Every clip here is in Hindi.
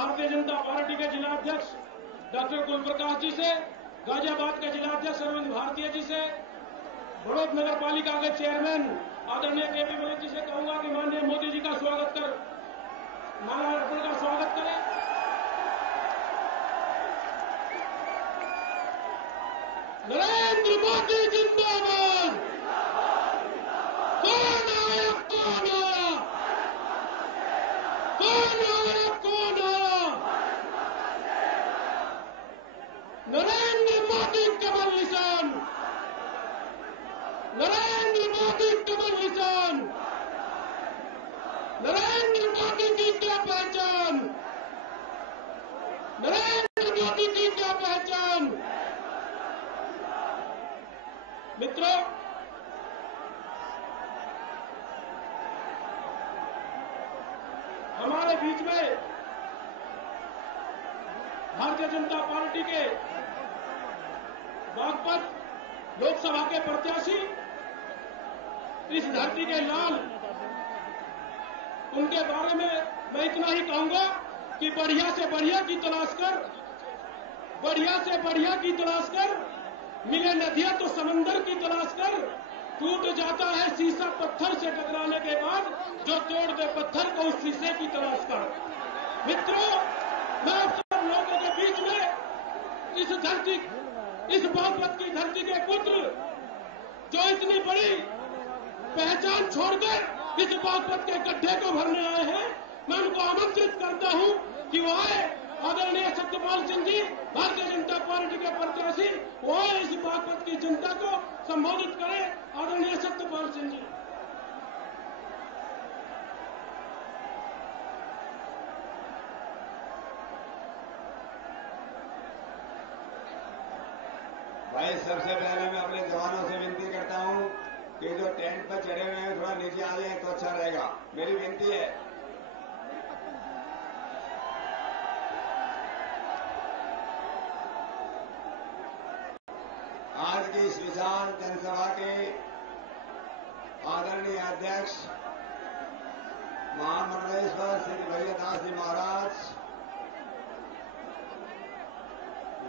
भारतीय जनता पार्टी के जिला अध्यक्ष डॉक्टर गुलप्रकाश जी से, गाजियाबाद के जिला अध्यक्ष अरविंद भारतीय जी से, बड़ौद नगर पालिका के चेयरमैन आदरणीय केपी मलिक जी से कहूंगा कि माननीय मोदी जी का स्वागत कर माल्यार्पण का स्वागत करें। नरेंद्र मोदी जिंदाबाद। कौन आया कौन आया, कौन आया कौन आया। नरेंद्र मोदी कमल निशान, नरेंद्र मोदी कमल निशान, नरेंद्र मोदी की क्या पहचान, नरेंद्र मोदी की क्या पहचान। मित्रों, हमारे बीच में भारतीय जनता पार्टी के बागपत लोकसभा के प्रत्याशी, इस धरती के लाल, उनके बारे में मैं इतना ही कहूंगा कि बढ़िया से बढ़िया की तलाश कर, बढ़िया से बढ़िया की तलाश कर, मिले नदियां तो समंदर की तलाश कर। टूट जाता है शीशा पत्थर से टकराने के बाद, जो तोड़ दे पत्थर को उस शीशे की तलाश कर। मित्रों, मैं आप सब लोगों के बीच में इस धरती, इस बागपत की धरती के पुत्र जो इतनी बड़ी पहचान छोड़कर इस बागपत के गड्ढे को भरने आए हैं, मैं उनको आमंत्रित करता हूं कि वो आए। आदरणीय सत्यपाल सिंह जी, भारतीय जनता पार्टी के प्रत्याशी, वो आए, इस बागपत की जनता को संबोधित करें। आदरणीय सत्यपाल सिंह जी। भाई, सबसे पहले मैं अपने जवानों से विनती करता हूं कि जो टेंट पर चढ़े हुए हैं थोड़ा नीचे आ जाए तो अच्छा रहेगा, मेरी विनती है। आज की इस विशाल जनसभा के आदरणीय अध्यक्ष महामंडलेश्वर श्री भैयादास जी महाराज,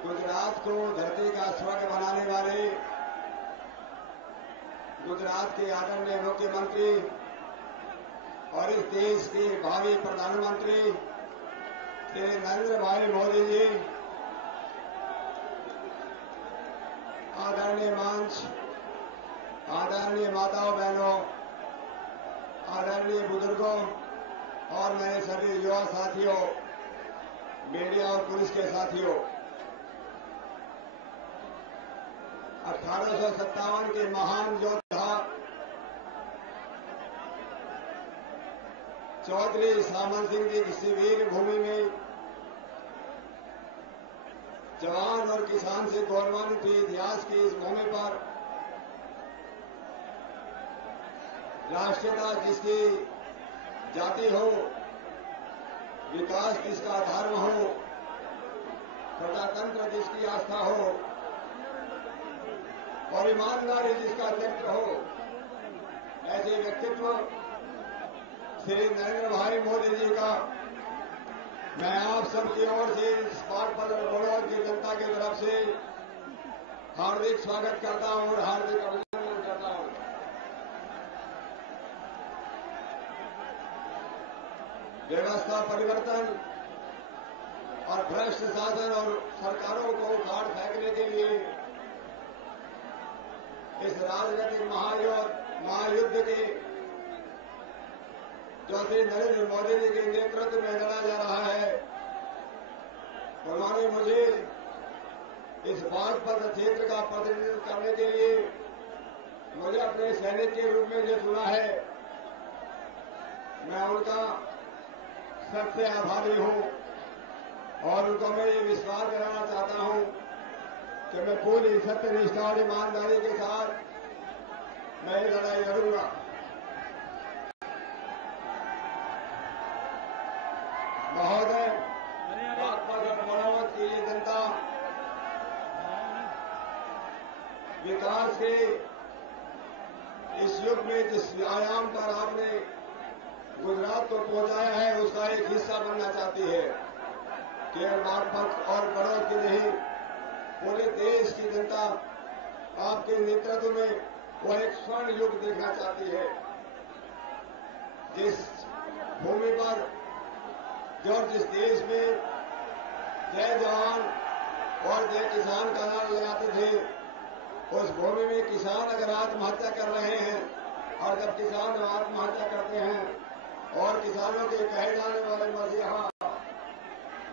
गुजरात को धरती का स्वर्ग बनाने वाले गुजरात के आदरणीय मुख्यमंत्री और इस देश के भावी प्रधानमंत्री श्री नरेंद्र भाई मोदी जी, आदरणीय मंच, आदरणीय माताओं बहनों, आदरणीय बुजुर्गों और मेरे सभी युवा साथियों, मीडिया और पुलिस के साथियों, 1857 के महान योद्धा चौधरी सामंत सिंह जी की शिविर भूमि में जवान और किसान से गौरवान्वित इतिहास की इस भूमि पर राष्ट्रीयता जिसकी जाति हो, विकास जिसका धर्म हो, प्रजातंत्र जिसकी आस्था हो और ईमानदारी जिसका चरित्र हो, ऐसे व्यक्तित्व श्री नरेंद्र भाई मोदी जी का मैं आप सबकी ओर से इस बागपत और बड़ौद की जनता की तरफ से हार्दिक स्वागत करता हूं और हार्दिक अभिनंदन करता हूं। व्यवस्था परिवर्तन और भ्रष्ट शासन और सरकारों को उखाड़ फेंकने के लिए इस राजनीतिक महायुद्ध के जो श्री नरेंद्र मोदी जी के नेतृत्व में लड़ा जा रहा है, उन्होंने मुझे इस बागपत क्षेत्र का प्रतिनिधित्व करने के लिए मुझे अपने सैनिक के रूप में जो चुना है, मैं उनका सबसे आभारी हूं और उनको मैं ये विश्वास दिलाना चाहता हूं कि मैं पूरी सत्यनिष्ठा और ईमानदारी के साथ मैं ये लड़ाई लड़ूंगा। महोदय, बागपत और बड़ौद की ये जनता विकास के इस युग में जिस आयाम पर आपने गुजरात को पहुंचाया है, उसका एक हिस्सा बनना चाहती है। केवल बागपत और बड़ौद की नहीं, पूरे देश की जनता आपके नेतृत्व में वो एक स्वर्ण युग देखना चाहती है। जिस भूमि पर जो जिस देश में जय जवान और जय किसान का नारा लगाते थे, उस भूमि में किसान अगर आत्महत्या कर रहे हैं, और जब किसान आत्महत्या करते हैं और किसानों के कहे जाने वाले मसीहा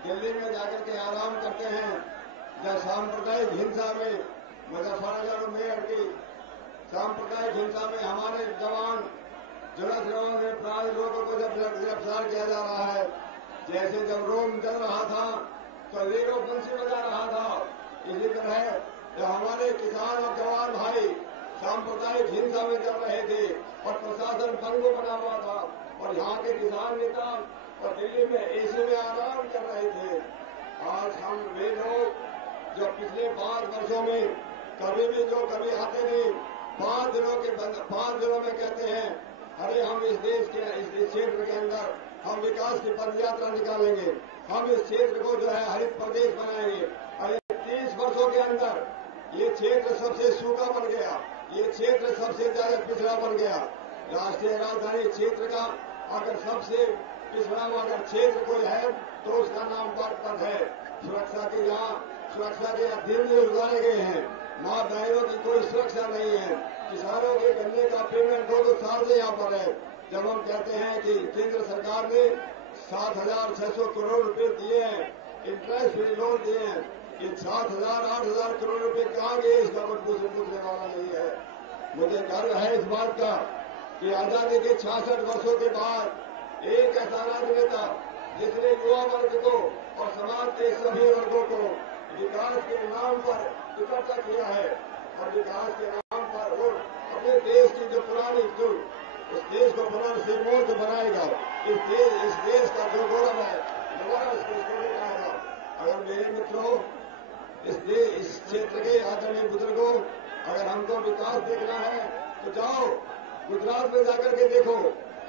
दिल्ली में जाकर के आराम करते हैं, जब सांप्रदायिक हिंसा में मुजफ्फरनगर में की सांप्रदायिक हिंसा में हमारे जवान जुलस जवान ने प्राण लोगों को जब गिरफ्तार किया जा रहा है, जैसे जब रोम चल रहा था तो लीरो बंसी बजा रहा था, इसी तरह जब हमारे किसान और जवान भाई सांप्रदायिक हिंसा में चल रहे थे और प्रशासन पंगु बना हुआ था और यहाँ के किसान नेता और दिल्ली में एसी में आराम कर रहे थे, आज हम वे लोग जो पिछले 5 वर्षों में कभी आते नहीं, 5 दिनों में कहते हैं अरे हम इस देश के इस क्षेत्र के अंदर हम विकास की पद यात्रा निकालेंगे, हम इस क्षेत्र को जो है हरित प्रदेश बनाएंगे। अरे 30 वर्षों के अंदर ये क्षेत्र सबसे सूखा बन गया, ये क्षेत्र सबसे ज्यादा पिछड़ा बन गया। राष्ट्रीय राजधानी क्षेत्र का अगर सबसे पिछड़ा अगर क्षेत्र कोई है तो उसका नाम बागपत है। सुरक्षा के अधीन उतारे गए हैं, मां बहनों की कोई सुरक्षा नहीं है, किसानों के गन्ने का पेमेंट 2 साल से यहाँ पर है। जब हम कहते हैं कि केंद्र सरकार ने 7,600 करोड़ रुपए दिए हैं, इंटरेस्ट फ्री लोन दिए हैं, ये 7,000-8,000 करोड़ रुपए कहाँ गए, इसका कोई पूछने वाला नहीं है। मुझे गर्व है इस बात का कि आजादी के 66 वर्षों के बाद एक ऐसा राजनेता जिसने युवा वर्ग को और समाज के सभी वर्गों को विकास के नाम पर इकट्ठा किया है और विकास के नाम पर वो अपने देश की जो पुरानी उस देश को पुनर्सिरमौल जो बनाएगा, इस देश का जो गौरव है दोबारा इस देश को दिखाएगा। अगर मेरे मित्रों इस क्षेत्र के आदरणीय बुजुर्गों, अगर हमको विकास देखना है तो जाओ गुजरात में जाकर के देखो,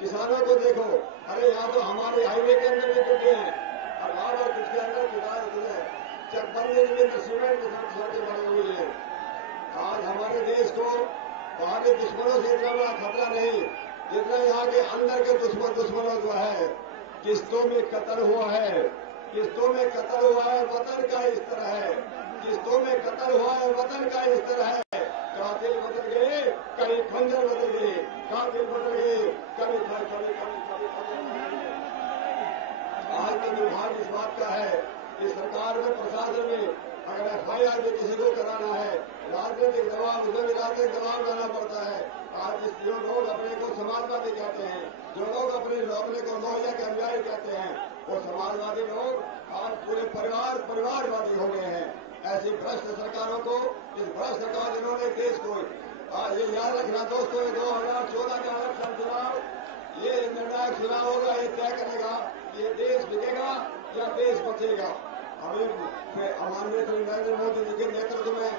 किसानों को देखो, अरे यहाँ तो हमारे हाईवे के अंदर भी टूटे हैं और वहां पर कुछ के अंदर चकबंदी में सीमेंट की सड़कें बनी हुई है। आज हमारे देश को बाहरी दुश्मनों से इतना बड़ा खतरा नहीं जितना यहाँ के अंदर के दुश्मनों जो है, किस्तों में कत्ल हुआ है, वतन का इस तरह है, किस्तों में कत्ल हुआ है, वतन का इस तरह है। कातिल बदल गए, कभी खंजर बदल गए, कातिल बदल गए, कभी आज का विभाग इस बात का है कि सरकार में प्रशासन में अगर FIR भी किसी को कराना है, राजनीतिक दबाव, उसमें भी राजनीतिक दबाव डालना पड़ता है। आज जो लोग अपने को समाजवादी कहते हैं, जो लोग अपने को लोहिया के अनुयायी कहते हैं, वो समाजवादी लोग आज पूरे परिवारवादी हो गए हैं। ऐसी भ्रष्ट सरकारों को, इस भ्रष्ट सरकार जिन्होंने देश को आज ये याद रखना दोस्तों, 2014 का इलेक्शन चुनाव ये निर्णायक चुनाव होगा, ये तय करेगा ये देश बिकेगा या देश बचेगा। माननीय श्री नरेंद्र मोदी जी के नेतृत्व में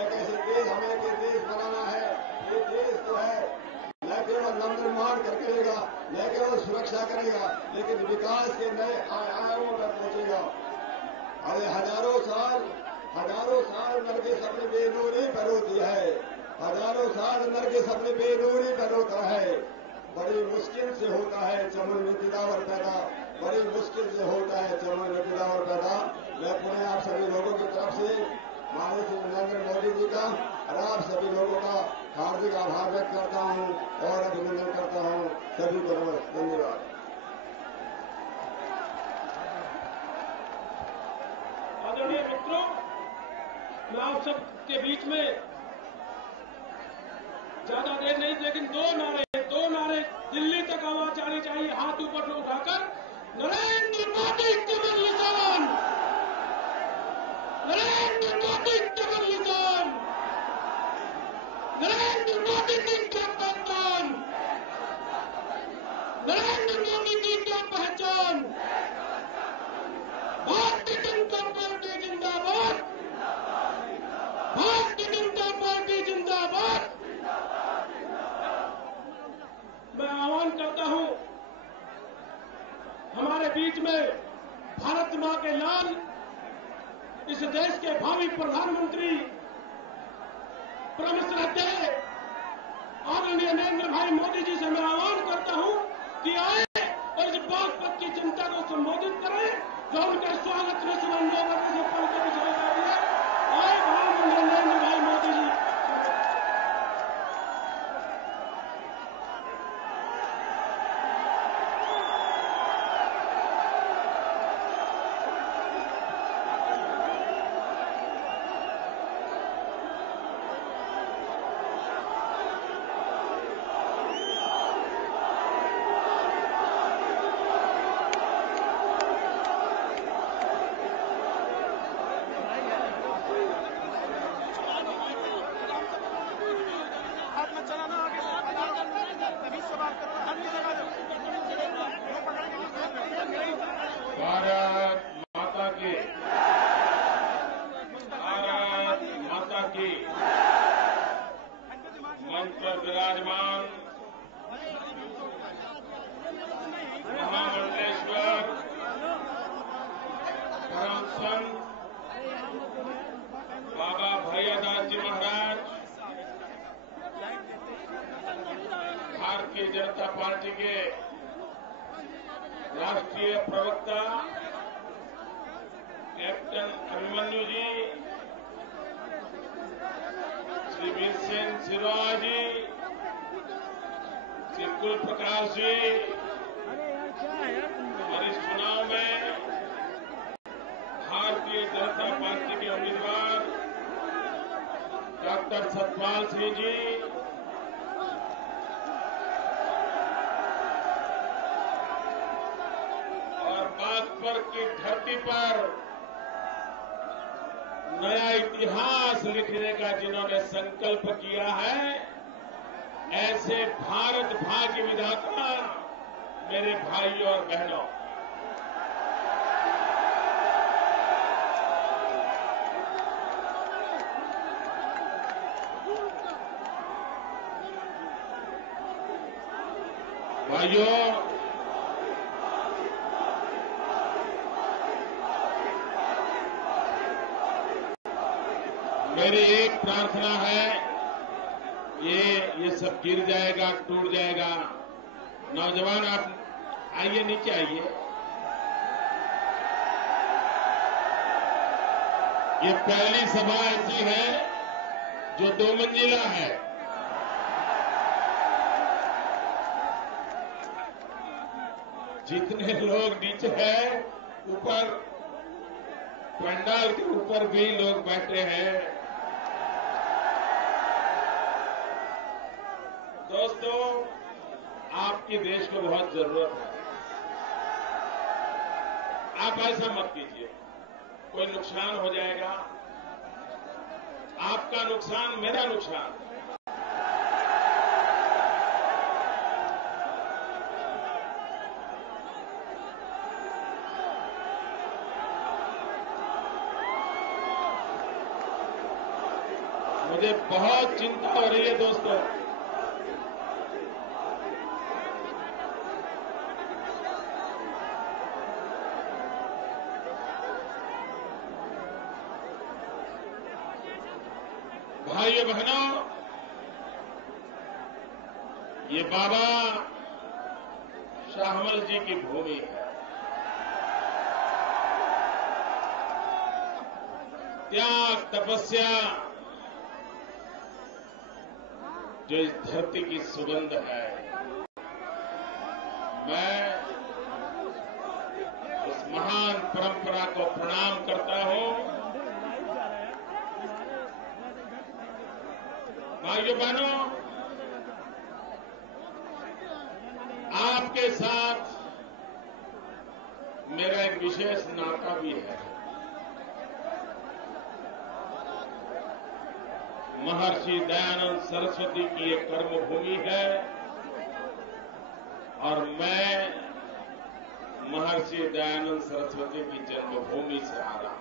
एक ऐसे देश बनाना है। ये देश तो है न केवल नवनिर्माण करेगा, न केवल सुरक्षा करेगा, लेकिन विकास के नए आयामों पर पहुंचेगा। अरे हजारों साल नरगिस अपनी बेनूरी पर होती है, हजारों साल नरगिस अपनी बेनूरी पर होता है। बड़ी मुश्किल से होता है चमन में दिलावर पैदा, बड़ी मुश्किल से होता है चमन में दिलावर पैदा। मैं पुनः आप सभी लोगों की तरफ से माननीय श्री नरेंद्र मोदी जी का और आप सभी लोगों का हार्दिक आभार व्यक्त करता हूं और अभिनंदन करता हूं। सभी को धन्यवाद। आदरणीय मित्रों, मैं आप सब के बीच में ज्यादा देर नहीं, लेकिन दो नारे दिल्ली तक आवाज जानी चाहिए, हाथ ऊपर में उठाकर, नरेंद्र मोदी कमल निशान, नरेंद्र मोदी कमल निशान, नरेंद्र मोदी की क्या पहचान, नरेंद्र मोदी की क्या पहचान, भारतीय जनता पार्टी जिंदाबाद, भारतीय जनता पार्टी जिंदाबाद। मैं आह्वान करता हूं, हमारे बीच में मां के लाल, इस देश के भावी प्रधानमंत्री परम श्रद्धेय आदरणीय नरेंद्र भाई मोदी जी से मैं आह्वान करता हूं कि आए और इस बागपत की जनता को संबोधित करें, जो उनके स्वागत में सुबह 9 बजे से पल के पिछले दिए आए प्रधानमंत्री नरेंद्र भाई मोदी जी। भारत माता की, भारत माता की। मंच पर विराजमान महामंडलेश्वर परम संत बाबा भैयादास जी महाराज, भारतीय जनता पार्टी के राष्ट्रीय प्रवक्ता कैप्टन अभिमन्यु जी, श्री वीरसेन सिरोहा जी, श्री कुल प्रकाश जी, और इस चुनाव में भारतीय जनता पार्टी के उम्मीदवार डॉक्टर सतपाल सिंह जी, बागपत की धरती पर नया इतिहास लिखने का जिन्होंने संकल्प किया है, ऐसे भारत भाग्य विधाता मेरे भाइयों और बहनों, भाइयों, मेरी एक प्रार्थना है, ये सब गिर जाएगा, टूट जाएगा। नौजवान आप आइए, नीचे आइए। ये पहली सभा ऐसी है जो 2 मंजिला है। जितने लोग नीचे हैं, ऊपर पंडाल के ऊपर भी लोग बैठे हैं। दोस्तों, आपकी देश को बहुत जरूरत है। आप ऐसा मत कीजिए, कोई नुकसान हो जाएगा, आपका नुकसान मेरा नुकसान। मुझे बहुत चिंता हो रही है दोस्तों। भाइयों बहनों, ये बाबा शाहमल जी की भूमि है। त्याग, तपस्या जो इस धरती की सुगंध है, मैं उस महान परंपरा को प्रणाम करता हूं। भाइयों बहनों, आपके साथ मेरा एक विशेष नाता भी है। महर्षि दयानंद सरस्वती की एक कर्मभूमि है और मैं महर्षि दयानंद सरस्वती की जन्मभूमि से आ रहा हूं।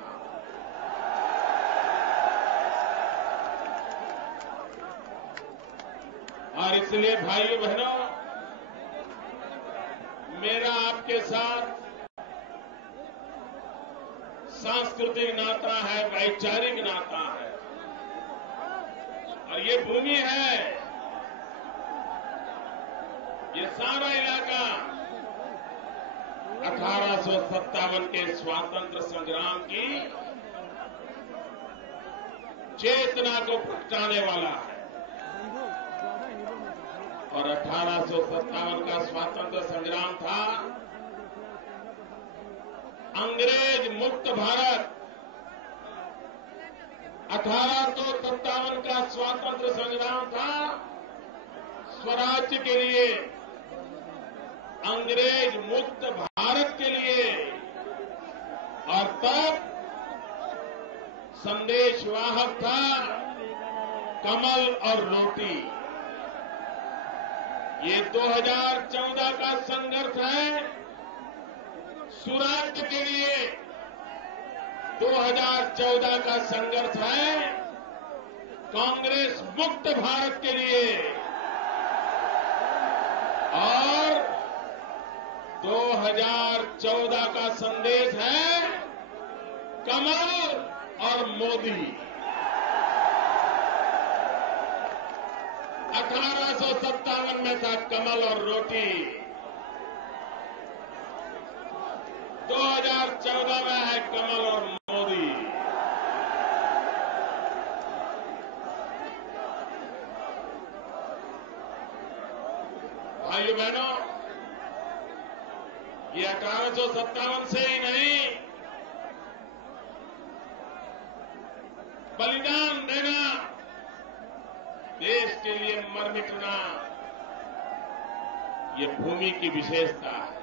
और इसलिए भाइयों बहनों, मेरा आपके साथ सांस्कृतिक नाता है, वैचारिक नाता है। और ये भूमि है, ये सारा इलाका 1857 के स्वातंत्र संग्राम की चेतना को प्रगटाने वाला है। और 1857 का स्वातंत्र संग्राम था अंग्रेज मुक्त भारत। 1857 का स्वातंत्र संग्राम था स्वराज्य के लिए, अंग्रेज मुक्त भारत के लिए। और तब संदेशवाहक था कमल और रोटी। ये 2014 का संघर्ष है सुराज्य के लिए। 2014 का संघर्ष है कांग्रेस मुक्त भारत के लिए। और 2014 का संदेश है कमल और मोदी। 1857 में था कमल और रोटी, 2014 में है कमल और मोदी। भाइयों बहनों, ये 1857 से ही नहीं, बलिदान देना, देश के लिए मर मिटना, ये भूमि की विशेषता है।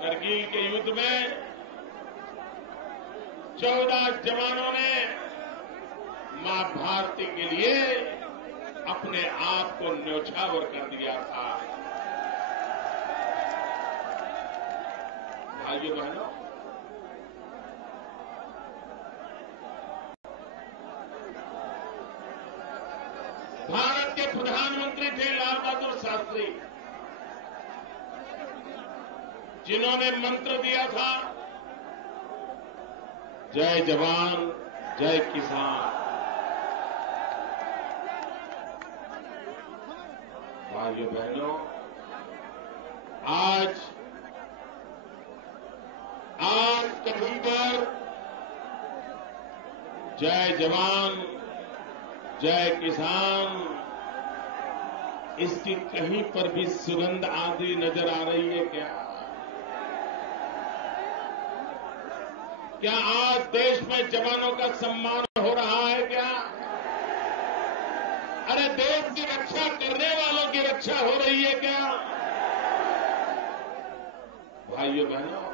करगिल के युद्ध में 14 जवानों ने मां भारती के लिए अपने आप को न्यौछावर कर दिया था। भाइयों बहनों, भारत के प्रधानमंत्री थे लाल बहादुर शास्त्री, जिन्होंने मंत्र दिया था जय जवान जय किसान। भाइयों बहनों, आज कहीं पर जय जवान जय किसान, इसकी कहीं पर भी सुगंध आदि नजर आ रही है क्या? क्या आज देश में जवानों का सम्मान हो रहा है क्या? अरे देश की रक्षा करने वालों की रक्षा हो रही है क्या? भाइयों बहनों,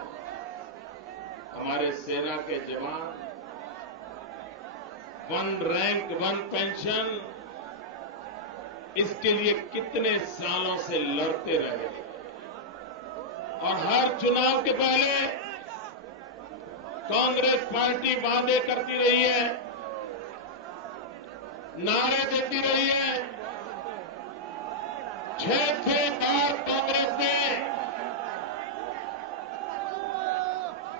हमारे सेना के जवान वन रैंक वन पेंशन, इसके लिए कितने सालों से लड़ते रहे। और हर चुनाव के पहले कांग्रेस पार्टी वादे करती रही है, नारे देती रही है। 6 बार कांग्रेस ने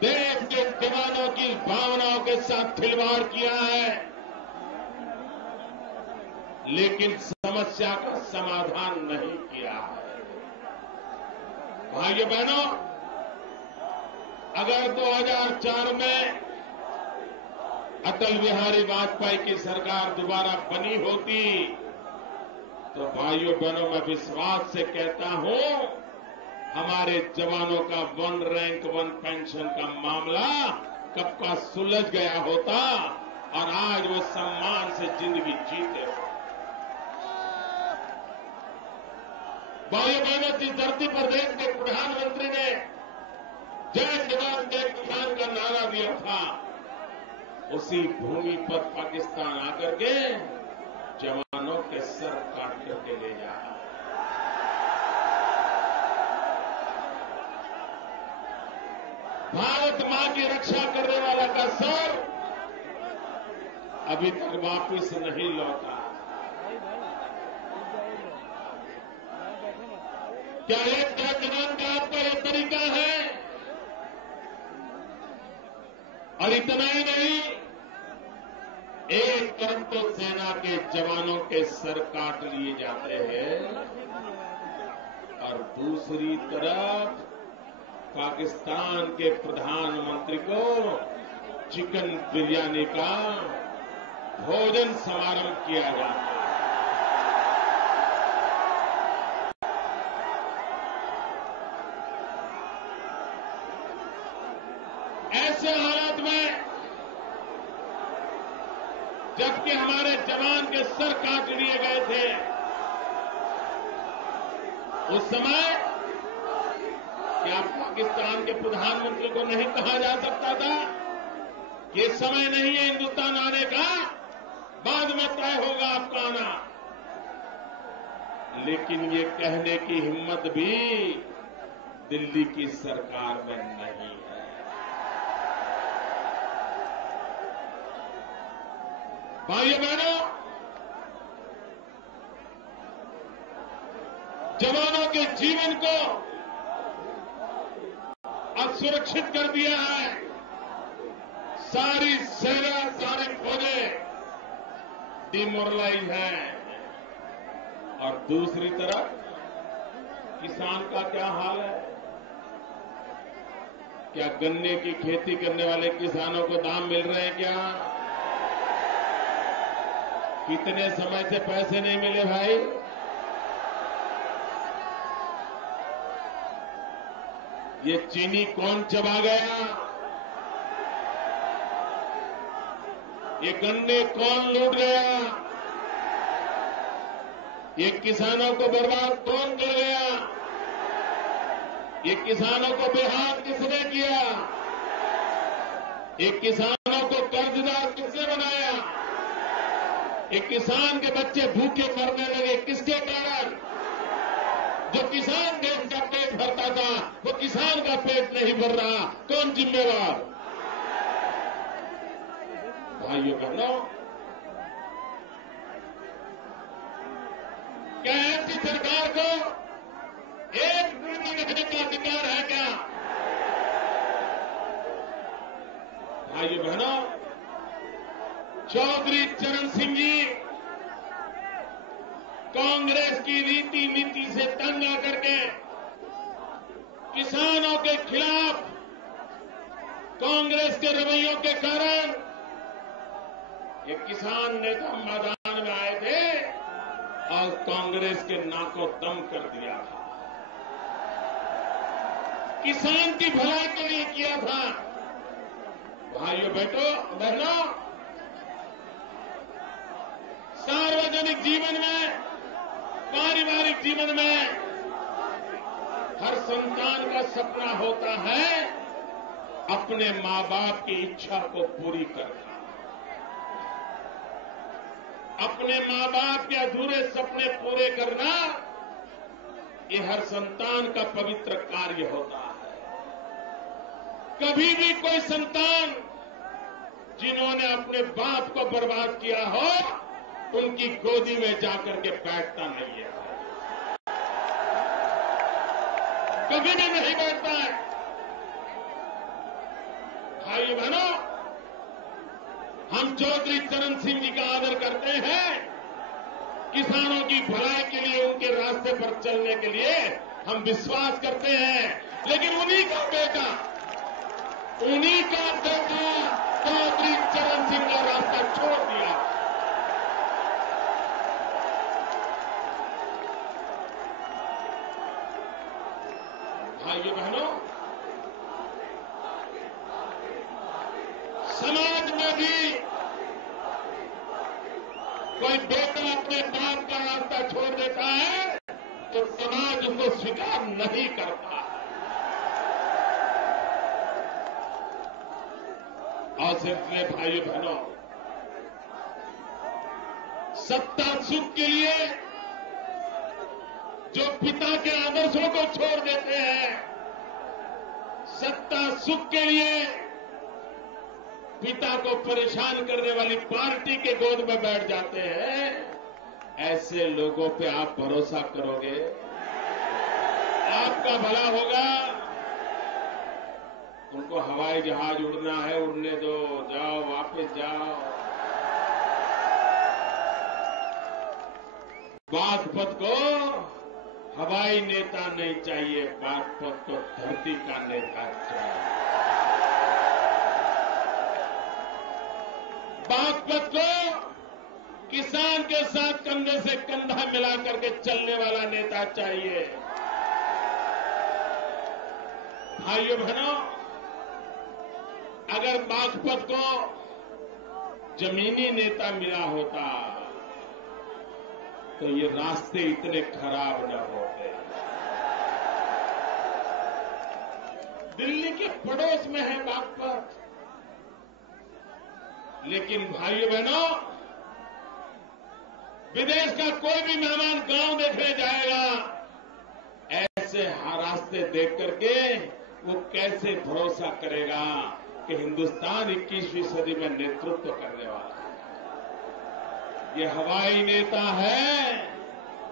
देश के जवानों की भावनाओं के साथ खिलवाड़ किया है, लेकिन समस्या का समाधान नहीं किया है। भाइयों बहनों, अगर 2004 में अटल बिहारी वाजपेयी की सरकार दोबारा बनी होती, तो भाइयों बहनों, मैं विश्वास से कहता हूं, हमारे जवानों का वन रैंक वन पेंशन का मामला कब का सुलझ गया होता और आज वो सम्मान से जिंदगी जीते हो। भाइयों बहनों, जिस धरती पर देश के प्रधानमंत्री ने जय जवान जय किसान का नारा दिया था, उसी भूमि पर पाकिस्तान आकर के जवानों के सर काट करके ले जा रहा है। भारत मां की रक्षा करने वाला का सर अभी तक वापस नहीं लौटा। क्या एक जय जवान का आपका ये तरीका है? और इतना ही नहीं, एक तरफ तो सेना के जवानों के सर काट लिए जाते हैं और दूसरी तरफ पाकिस्तान के प्रधानमंत्री को चिकन बिरयानी का भोजन समारंभ किया जाता है। ऐसे हालात में जबकि हमारे जवान के सर काट लिए गए थे, उस समय क्या पाकिस्तान के प्रधानमंत्री को नहीं कहा जा सकता था कि ये समय नहीं है हिंदुस्तान आने का, बाद में तय होगा आपका आना। लेकिन ये कहने की हिम्मत भी दिल्ली की सरकार में नहीं है। भाइयों बहनों, जवानों के जीवन को असुरक्षित कर दिया है। सारी सेना, सारी फौजें डिमोरलाइज हैं और दूसरी तरफ किसान का क्या हाल है? क्या गन्ने की खेती करने वाले किसानों को दाम मिल रहे हैं क्या? कितने समय से पैसे नहीं मिले भाई? ये चीनी कौन चबा गया? ये गन्ने कौन लूट गया? ये किसानों को बर्बाद कौन कर गया? ये किसानों को बेहाल किसने किया? ये किसानों को कर्जदार किसने बनाया? ये किसान के बच्चे भूखे मरने लगे किसके कारण? जो किसान देश का पेट भरता था वो किसान का पेट नहीं भर रहा, कौन जिम्मेवार? भाइयों बहनों, क्या ऐसी सरकार को एक दिन रहने का अधिकार है क्या? भाइयों बहनों, चौधरी चरण सिंह जी कांग्रेस की रीति नीति से तंग आकर के किसानों के खिलाफ कांग्रेस के रवैयों के कारण ये किसान नेता मैदान में आए थे और कांग्रेस के नाकों दम कर दिया था। किसान की भलाई के लिए किया था। भाइयों बहनों, सार्वजनिक जीवन में, पारिवारिक जीवन में हर संतान का सपना होता है अपने मां बाप की इच्छा को पूरी करना, अपने मां बाप के अधूरे सपने पूरे करना, ये हर संतान का पवित्र कार्य होता है। कभी भी कोई संतान जिन्होंने अपने बाप को बर्बाद किया हो उनकी गोदी में जाकर के बैठता नहीं है, कभी भी नहीं बैठता है। भाइयों बहनों, हम चौधरी चरण सिंह जी का आदर करते हैं। किसानों की भलाई के लिए, उनके रास्ते पर चलने के लिए हम विश्वास करते हैं। लेकिन उन्हीं का बेटा चौधरी चरण सिंह का रास्ता छोड़ दिया। भाइयों बहनों, समाज में भी कोई बेटा अपने बाप का रास्ता छोड़ देता है तो समाज उसको स्वीकार नहीं करता। और सिलसिले भाइयों बहनों, सत्ता सुख के लिए जो पिता के आदर्शों को छोड़ देते हैं, सत्ता सुख के लिए पिता को परेशान करने वाली पार्टी के गोद में बैठ जाते हैं, ऐसे लोगों पे आप भरोसा करोगे? आपका भला होगा? उनको हवाई जहाज उड़ना है, उड़ने दो, जाओ वापस जाओ। बागपत को हवाई नेता नहीं चाहिए, बागपत को धरती का नेता चाहिए। बागपत को किसान के साथ कंधे से कंधा मिला करके चलने वाला नेता चाहिए। भाइयों बहनों, अगर बागपत को जमीनी नेता मिला होता तो ये रास्ते इतने खराब न होते। दिल्ली के पड़ोस में है बागपत, लेकिन भाइयों बहनों, विदेश का कोई भी मेहमान गांव देखने जाएगा, ऐसे रास्ते देख करके वो कैसे भरोसा करेगा कि हिंदुस्तान 21वीं सदी में नेतृत्व करने वाला है। ये हवाई नेता है,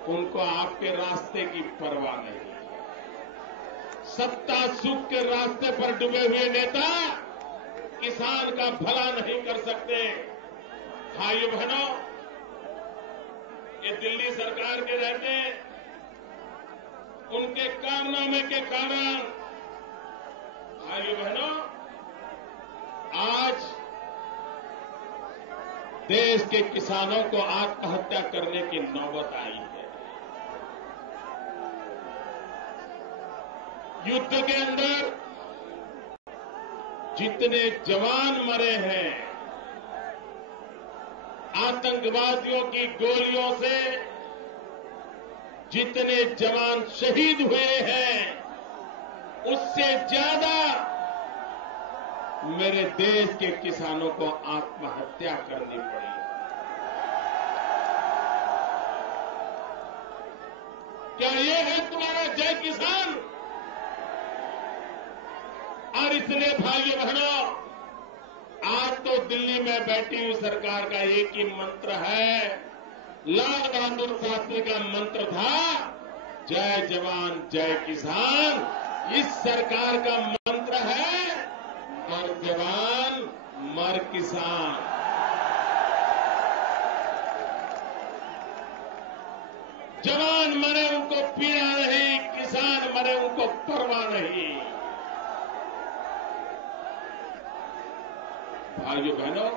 उनको आपके रास्ते की परवाह नहीं। सत्ता सुख के रास्ते पर डूबे हुए नेता किसान का भला नहीं कर सकते। भाइयों बहनों, ये दिल्ली सरकार के रहते उनके कारनामे के कारण भाइयों बहनों आज देश के किसानों को आत्महत्या करने की नौबत आई है। युद्ध के अंदर जितने जवान मरे हैं, आतंकवादियों की गोलियों से जितने जवान शहीद हुए हैं, उससे ज्यादा मेरे देश के किसानों को आत्महत्या करनी पड़ी। क्या ये है तुम्हारा जय किसान? और इसलिए भाइयों बहनों, आज तो दिल्ली में बैठी हुई सरकार का एक ही मंत्र है, लाल बहादुर शास्त्री का मंत्र था, जय जवान जय किसान। इस सरकार का मंत्र है, मर जवान मर किसान। जवान मरे उनको पीड़ा नहीं, किसान मरे उनको परवाह नहीं। भाइयों बहनों,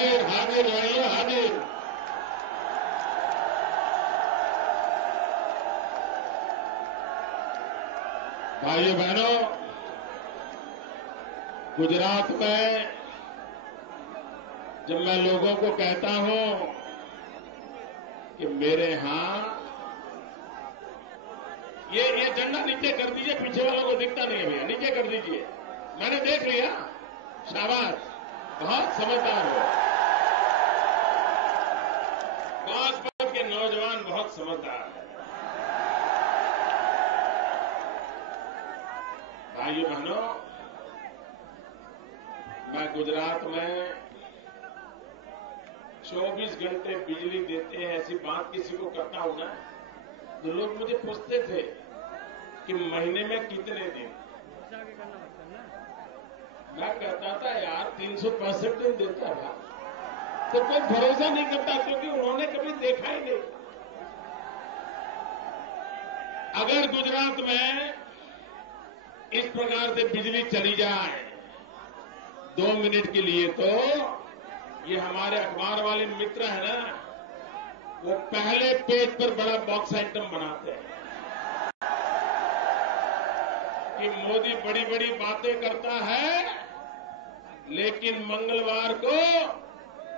हाजिर हाजिर भैया हाजिर। भाइयों बहनों, गुजरात में जब मैं लोगों को कहता हूं कि मेरे यहां ये झंडा नीचे कर दीजिए, पीछे वालों को दिखता नहीं है भैया, नीचे कर दीजिए। मैंने देख लिया, शाबाश, बहुत समझदार हो। बागपत के नौजवान बहुत समझदार है। भाइयों बहनों, मैं गुजरात में 24 घंटे बिजली देते हैं ऐसी बात किसी को करता हूं ना, तो लोग मुझे पूछते थे कि महीने में कितने दिन। मैं कहता था यार 365 दिन देता था। तो कोई भरोसा नहीं करता, क्योंकि उन्होंने कभी देखा ही नहीं। अगर गुजरात में इस प्रकार से बिजली चली जाए 2 मिनट के लिए, तो ये हमारे अखबार वाले मित्र है ना, वो पहले पेज पर बड़ा बॉक्स आइटम बनाते हैं कि मोदी बड़ी बड़ी बातें करता है, लेकिन मंगलवार को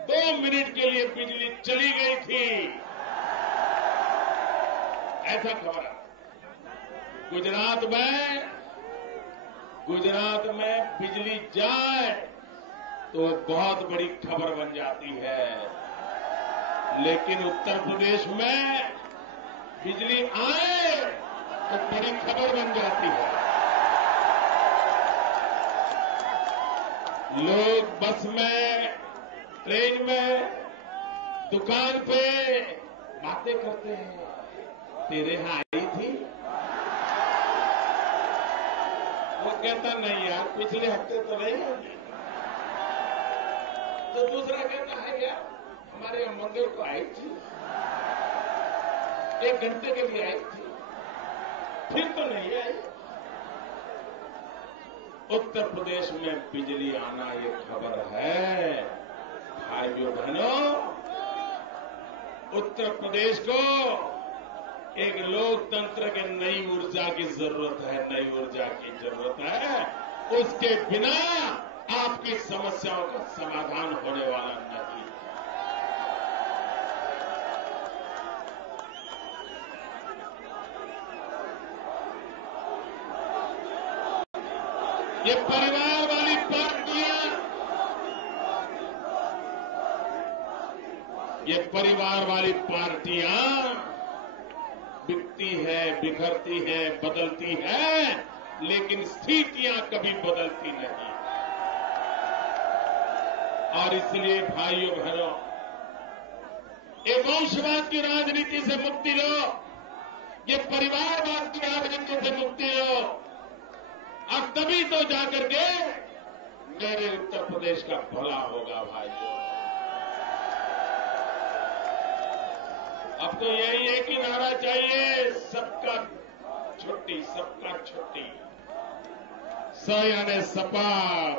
2 मिनट के लिए बिजली चली गई थी, ऐसा खबर है। गुजरात में बिजली जाए तो बहुत बड़ी खबर बन जाती है, लेकिन उत्तर प्रदेश में बिजली आए तो बड़ी खबर बन जाती है। लोग बस में, ट्रेन में, दुकान पे बातें करते हैं, तेरे यहां आई थी। वो कहता नहीं यार, पिछले हफ्ते तो नहीं आई। तो दूसरा कहता है यार, हमारे यहां मंगल को आई थी, 1 घंटे के लिए आई थी, फिर तो नहीं आई। उत्तर प्रदेश में बिजली आना ये खबर है। भाइयों बहनों, उत्तर प्रदेश को एक लोकतंत्र के नई ऊर्जा की जरूरत है, नई ऊर्जा की जरूरत है। उसके बिना आपकी समस्याओं का समाधान होने वाला नहीं। ये परिवार वाली पार्टियां बिकती है, बिखरती है, बदलती है, लेकिन स्थितियां कभी बदलती नहीं। और इसलिए भाइयों बहनों, ये वंशवाद की राजनीति से मुक्ति लो, ये परिवारवाद की राजनीति से मुक्ति लो, और तभी तो जाकर के मेरे उत्तर प्रदेश का भला होगा। भाइयों, अब तो यही एक ही नारा चाहिए, सबका छुट्टी, सबका छुट्टी। स यानी सपा,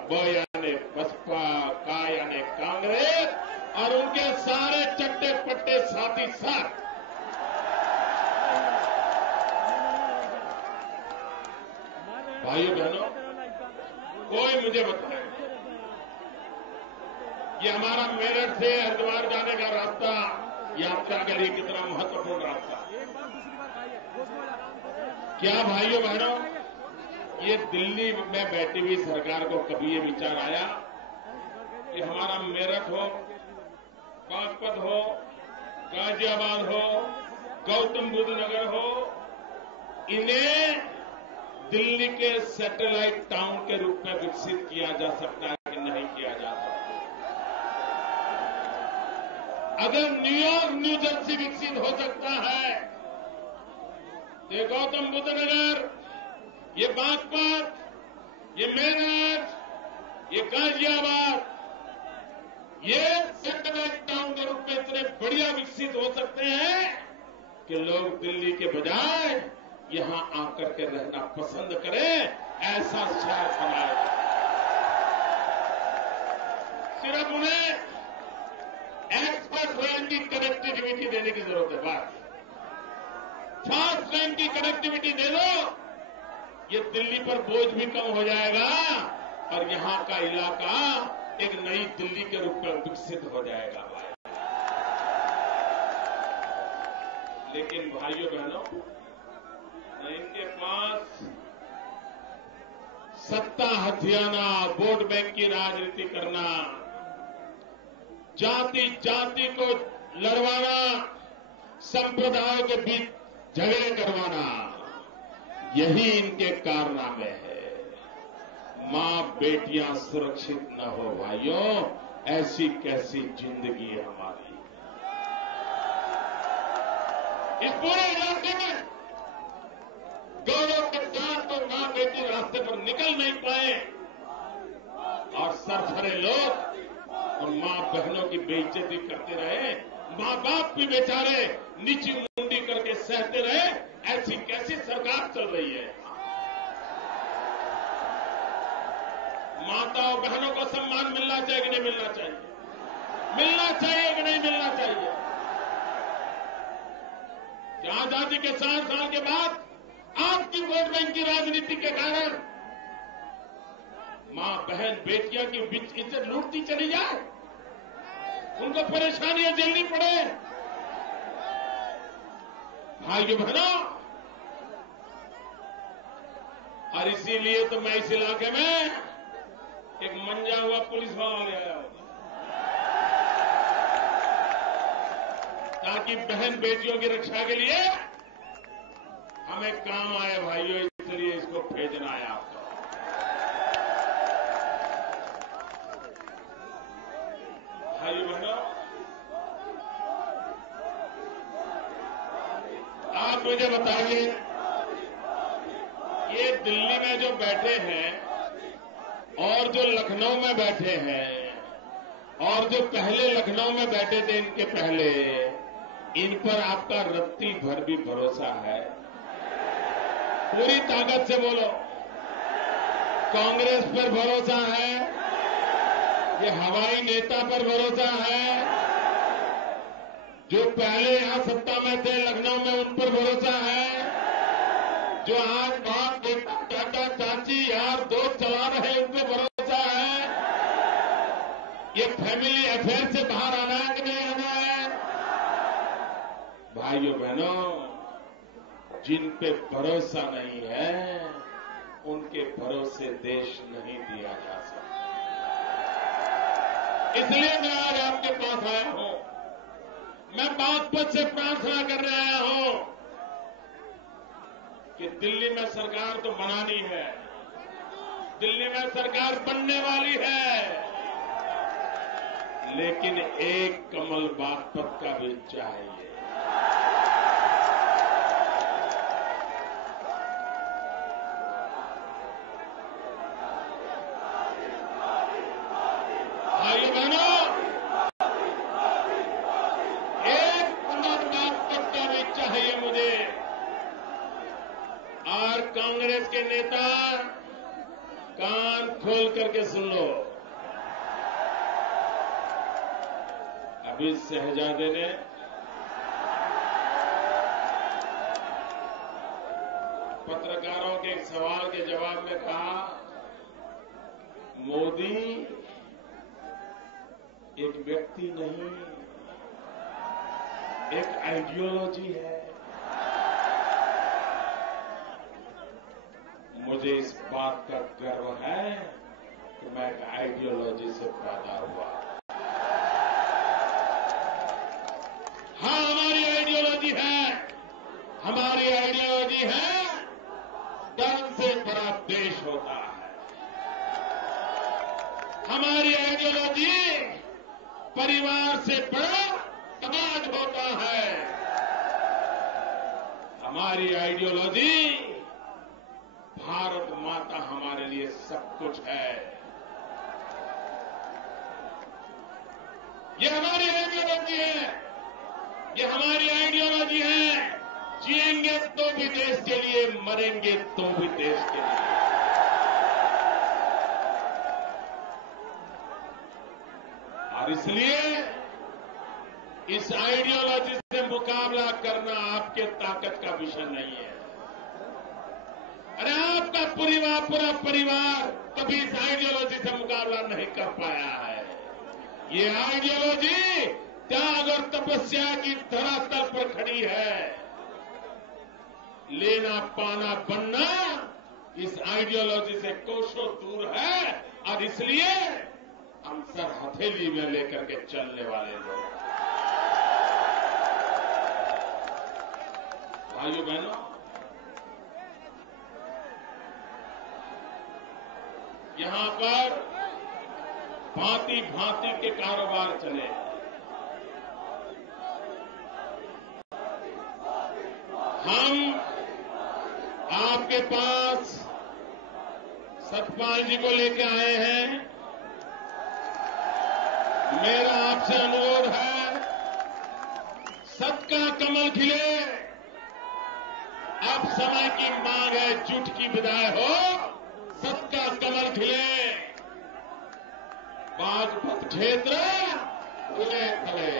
ब यानी बसपा, का यानी कांग्रेस, और उनके सारे चट्टे पट्टे साथी साथ। भाइयों बहनों, कोई मुझे बताए, ये हमारा मेरठ से हरिद्वार जाने का रास्ता यात्रा के लिए कितना महत्वपूर्ण रास्ता। क्या भाइयों बहनों, ये दिल्ली में बैठी हुई सरकार को कभी ये विचार आया कि हमारा मेरठ हो, बागपत हो, गाजियाबाद हो, गौतम बुद्ध नगर हो, इन्हें दिल्ली के सैटेलाइट टाउन के रूप में विकसित किया जा सकता है कि नहीं किया जा सकता? अगर न्यूयॉर्क, न्यू जर्सी विकसित हो सकता है, ये गौतम बुद्ध नगर, ये बागपत, ये मेरठ, ये गाजियाबाद, ये सैटेलाइट टाउन के रूप में इतने बढ़िया विकसित हो सकते हैं कि लोग दिल्ली के बजाय यहां आकर के रहना पसंद करें, ऐसा शहर बनाया। सिर्फ उन्हें लाइन की कनेक्टिविटी देने की जरूरत है। बस फास्ट लाइन की कनेक्टिविटी दे दो, ये दिल्ली पर बोझ भी कम हो जाएगा और यहां का इलाका एक नई दिल्ली के रूप में विकसित हो जाएगा भाई। लेकिन भाइयों बहनों, इनके पास सत्ता हथियाना, वोट बैंक की राजनीति करना, जाति जाति को लड़वाना, संप्रदायों के बीच झगड़े करवाना, यही इनके कारनामे है। मां बेटियां सुरक्षित न हो भाइयों, ऐसी कैसी जिंदगी है हमारी। इस पूरे इलाके में गौरव के साथ तो मां बेटी रास्ते पर निकल नहीं पाए और सरफरे लोग और मां बहनों की बेइज्जती करते रहे, मां बाप भी बेचारे नीची मुंडी करके सहते रहे। ऐसी कैसी सरकार चल रही है। माताओं बहनों को सम्मान मिलना चाहिए कि नहीं मिलना चाहिए? मिलना चाहिए कि नहीं मिलना चाहिए? क्या आजादी के 4 साल के बाद आपकी वोट बैंक की राजनीति के कारण मां बहन बेटियां की बीच इज्जत लूटती चली जाए, उनको परेशानियां झेलनी पड़े? भाइयों बहनों, और इसीलिए तो मैं इस इलाके में एक मंजा हुआ पुलिस वाला ले आया हूं, ताकि बहन बेटियों की रक्षा के लिए हमें काम आए भाइयों, इसलिए इसको भेजना है आपको। भाइयों बहनों, आप मुझे बताइए, ये दिल्ली में जो बैठे हैं और जो लखनऊ में बैठे हैं और जो पहले लखनऊ में बैठे थे इनके पहले, इन पर आपका रत्ती भर भी भरोसा है? पूरी ताकत से बोलो। कांग्रेस पर भरोसा है? ये हवाई नेता पर भरोसा है? जो पहले यहां सत्ता में थे लखनऊ में, उन पर भरोसा है? जो आज बाप बेटा चाचा चाची यार दोस्त चला रहे, उन पर भरोसा है? ये फैमिली अफेयर से बाहर आना है कि नहीं आना है? भाइयों बहनों, जिन पे भरोसा नहीं है उनके भरोसे देश नहीं दिया जा सकता। इसलिए मैं आज आपके पास आया हूं। मैं बागपत से प्रार्थना करने आया हूं कि दिल्ली में सरकार तो बनानी है, दिल्ली में सरकार बनने वाली है, लेकिन एक कमल बागपत का भी चाहिए। भाइयों बहनों, एक कमल बागपत का भी चाहिए मुझे। और कांग्रेस के नेता कान खोल करके सुन लो। अभी शहजादे ने पत्रकारों के एक सवाल के जवाब में कहा, मोदी एक व्यक्ति नहीं, एक आइडियोलॉजी है। मुझे इस बात का गर्व है कि मैं एक आइडियोलॉजी से पैदा हुआ। हाँ, हमारी आइडियोलॉजी है, हमारी आइडियोलॉजी है, धर्म से बड़ा देश होता है। हमारी आइडियोलॉजी परिवार से बड़ा समाज होता है। हमारी आइडियोलॉजी भारत माता हमारे लिए सब कुछ है। ये हमारी आइडियोलॉजी है, ये हमारी आइडियोलॉजी है। जिएंगे तो भी देश के लिए, मरेंगे तो भी देश के लिए। और इसलिए इस आइडियोलॉजी से मुकाबला करना आपके ताकत का विषय नहीं है। अरे आपका पूरा परिवार कभी इस आइडियोलॉजी से मुकाबला नहीं कर पाया है। ये आइडियोलॉजी त्याग और तपस्या की धरातल पर खड़ी है। लेना पाना बनना इस आइडियोलॉजी से कोसों दूर है और इसलिए हम सर हथेली में लेकर के चलने वाले लोग। भाइयों बहनों, यहां पर भांति भांति के कारोबार चले। हम आपके पास सतपाल जी को लेकर आए हैं। मेरा आपसे अनुरोध है, सत का कमल खिले। अब समय की मांग है, झूठ की विदाई हो, सत का कमल खिले। बागपत क्षेत्र फुले फले,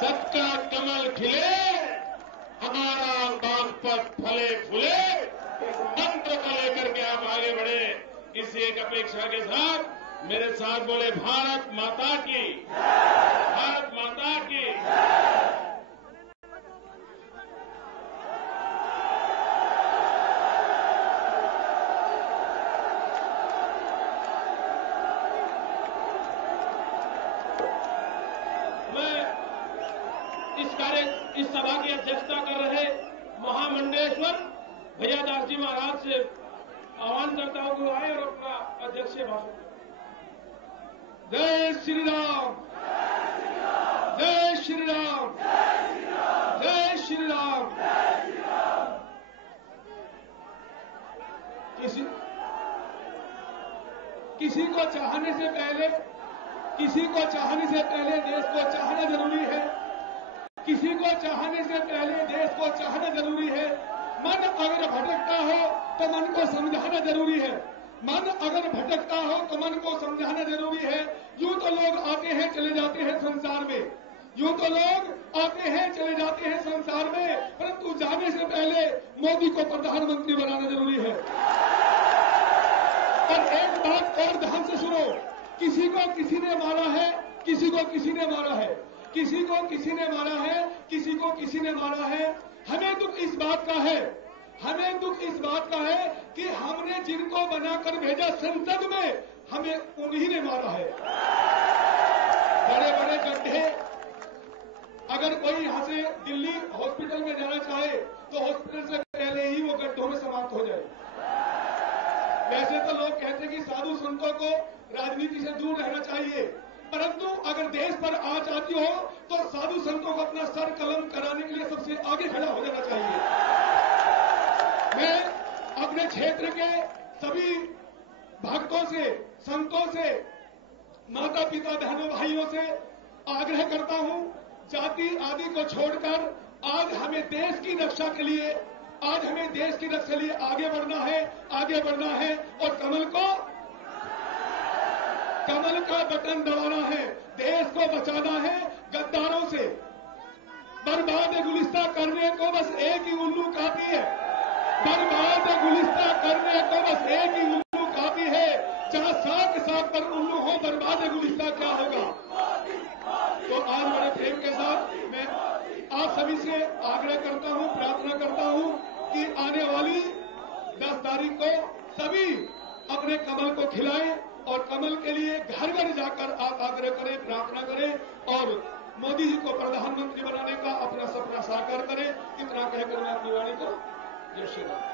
सत का कमल खिले, हमारा बागपत फले फूले। इस मंत्र को लेकर के आप आगे बढ़े, इसी एक अपेक्षा के साथ मेरे साथ बोले भारत माता की, भारत माता की। इस सभा की अध्यक्षता कर रहे महामंडलेश्वर भैया दास जी महाराज से आह्वान करता हूं कि आए और अपना अध्यक्षीय भाषण। जय श्री राम, जय श्री राम, जय श्री राम। किसी को चाहने से पहले देश को चाहना जरूरी है। किसी को चाहने से पहले देश को चाहना जरूरी है। मन अगर भटकता हो तो मन को समझाना जरूरी है। मन अगर भटकता हो तो मन को समझाना जरूरी है। यूं तो लोग आते हैं चले जाते हैं संसार में, यूं तो लोग आते हैं चले जाते हैं संसार में, परंतु जाने से पहले मोदी को प्रधानमंत्री बनाना जरूरी है। और एक बात और ध्यान से सुनो, किसी को किसी ने मारा है, किसी को किसी ने मारा है, किसी को किसी ने मारा है, किसी को किसी ने मारा है। हमें दुख इस बात का है, हमें दुख इस बात का है कि हमने जिनको बनाकर भेजा संसद में, हमें उन्हीं ने मारा है। बड़े बड़े गड्ढे, अगर कोई यहां से दिल्ली हॉस्पिटल में जाना चाहे तो हॉस्पिटल से पहले ही वो गड्ढों में समाप्त हो जाए। वैसे तो लोग कहते हैं कि साधु संतों को राजनीति से दूर रहना चाहिए, परंतु अगर देश पर आज आती हो तो साधु संतों को अपना सर कलम कराने के लिए सबसे आगे खड़ा हो जाना चाहिए। मैं अपने क्षेत्र के सभी भक्तों से, संतों से, माता पिता बहनों भाइयों से आग्रह करता हूं, जाति आदि को छोड़कर आज हमें देश की रक्षा के लिए, आज हमें देश की रक्षा के लिए आगे बढ़ना है, आगे बढ़ना है और कमल का बटन दबाना है, देश को बचाना है गद्दारों से। बर्बाद गुलिस्ता करने को बस एक ही उल्लू काफी है, बर्बाद गुलिस्ता करने को बस एक ही उल्लू काफी है। जहां साथ पर उल्लू हो, बर्बाद गुलिस्ता क्या होगा। तो आज बड़े प्रेम के साथ मैं आप सभी से आग्रह करता हूं, प्रार्थना करता हूं कि आने वाली 10 तारीख को सभी अपने कमल को खिलाएं और कमल के लिए घर घर जाकर आप आग्रह करें, प्रार्थना करें और मोदी जी को प्रधानमंत्री बनाने का अपना सपना साकार करें। इतना कहकर मैं अपनी वाणी को जय श्री राम।